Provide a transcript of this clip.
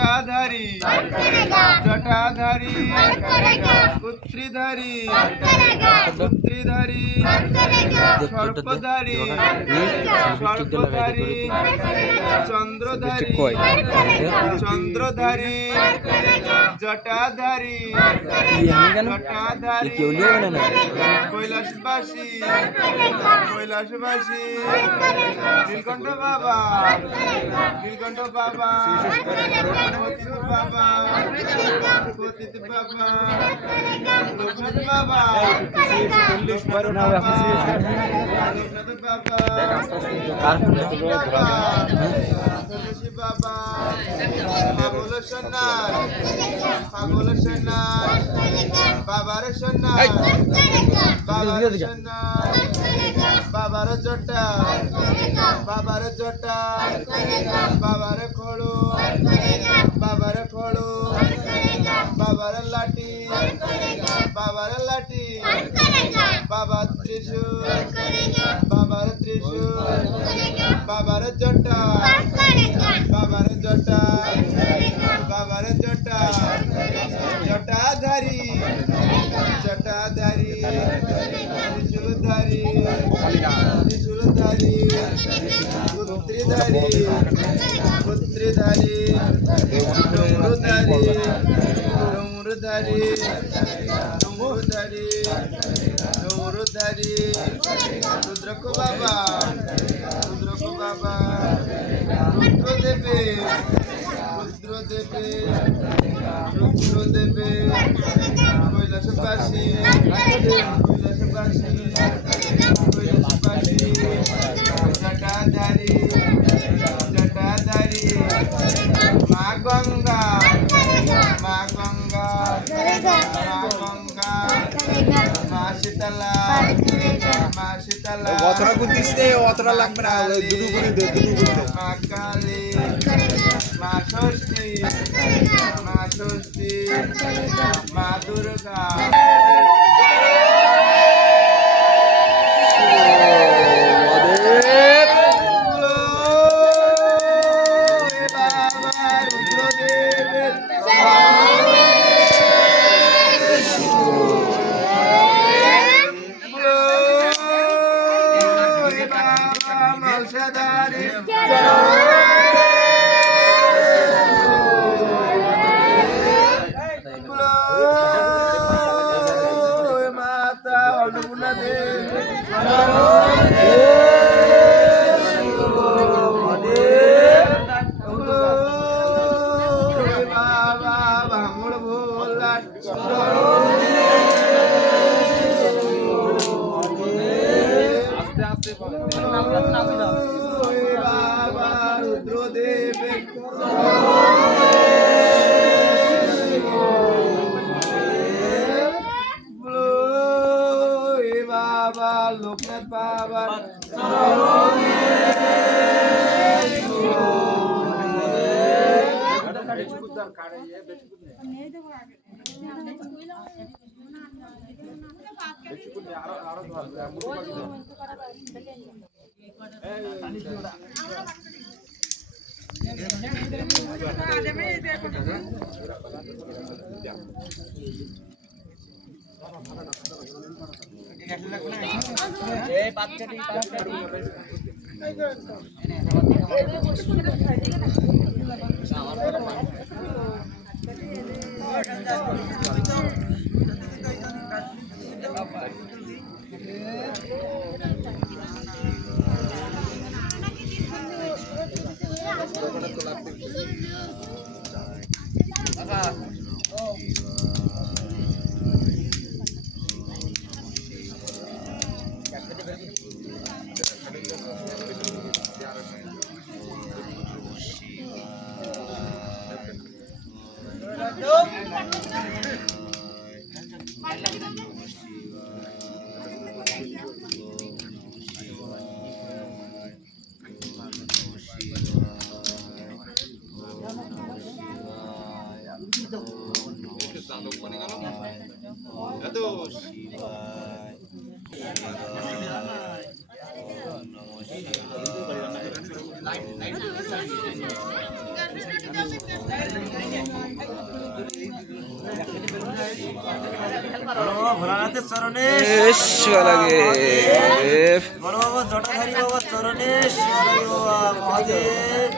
जटाधारी जटाधारी पुत्रीधारी पुत्रीधारी सर्पधारी सर्पधारी चंद्रधारी चंद्रधारी जटाधारी जटाधारी কৈলাসবাসী কৈলাসবাসী নীলকণ্ঠ বাবা নীলকণ্ঠ বাবা পতিত বাবা পতিত বাবা লোকনাথ বাবা লোকনাথ বাবা তুলসী বাবা পাগল সন্ন্যাস পাগল সন্ন্যাস বাবার সন্ন্যাস বাবার সন্ন্যাস বাবার জটা বাবার জটা বাবার খোড়ো বাবার খোড়ো বাবার লাঠি বাবার লাঠি বাবার ত্রিশূল বাবার ত্রিশূল বাবার জটা বাবার জটা বাবার জটা জটাধারী জটাধারী ত্রিশূলধারী ত্রিশূলধারী পুত্রীধারী পুত্রীধারী ডমরুধারী ডমরুধারী ডমরুধারী ডমরুধারী রুদ্রক বাবা রুদ্রক বাবা রুদ্রদেবে রুদ্রদেবে রুদ্রদেবে কৈলাসবাসী কৈলাসবাসী কৈলাসবাসী জটাধারী জটাধারী মা গঙ্গা মা গঙ্গা মা গঙ্গা মা শীতলা মা শীতলা অতটা বুঝতে অতটা লাগবে না দুটো করে দে দুটো করে মা কালী মা ষষ্ঠী মা ষষ্ঠী মা দুর্গা লোকনাথ বাবা বড় বাবা ভোলানাথের চরণে শিবা লাগে বড় বাবা জটাধারী বাবার চরণে শিবা লাগে বাবা মহাদেব